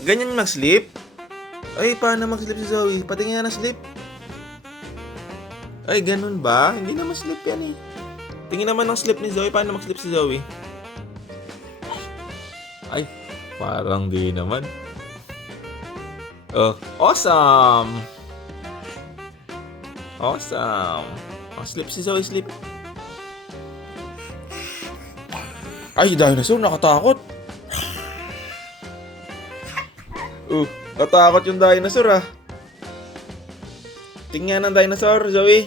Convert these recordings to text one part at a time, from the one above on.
Ganyan mag-sleep? Ay, paano mag-sleep si Zoe? Patingin nga ng sleep. Ay, ganun ba? Hindi naman sleep yan eh. Tingin naman ng sleep ni Zoe. Paano mag-sleep si Zoe? Ay, parang di naman. Oh, awesome! Awesome! Oh, sleep si Zoe, sleep. Ay, dinosaur, nakatakot. Natakot yung dinosaur ah. Tingnan ng dinosaur, Zoe.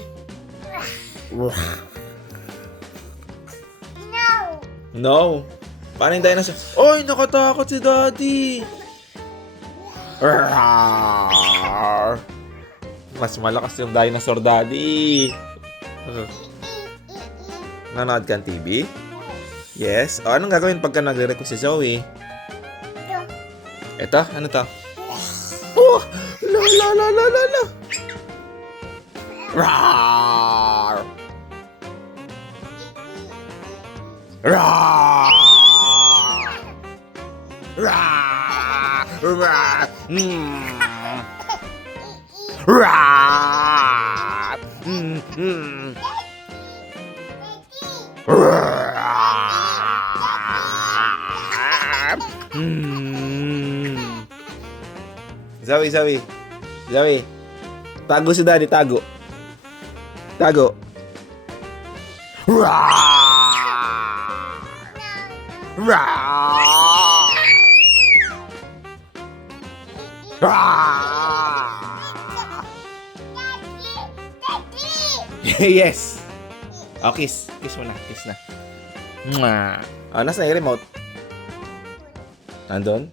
No. Paano yung dinosaur? Oy, nakatakot si Daddy. Mas malakas yung dinosaur, Daddy. Nanonood ka ng TV? Yes. O, anong gagawin pagka nagre-request si Zoe? Ito? Ano to? Oh! La la la la la la! Rawr! Rawr! Rawr! Rawr! Rawr! Zoe. Tago si Daddy, tago. Tago. Yes. Oh, kiss. Kiss mo na. Kiss na. Mwah. Ah, nasa yung remote? Nandun?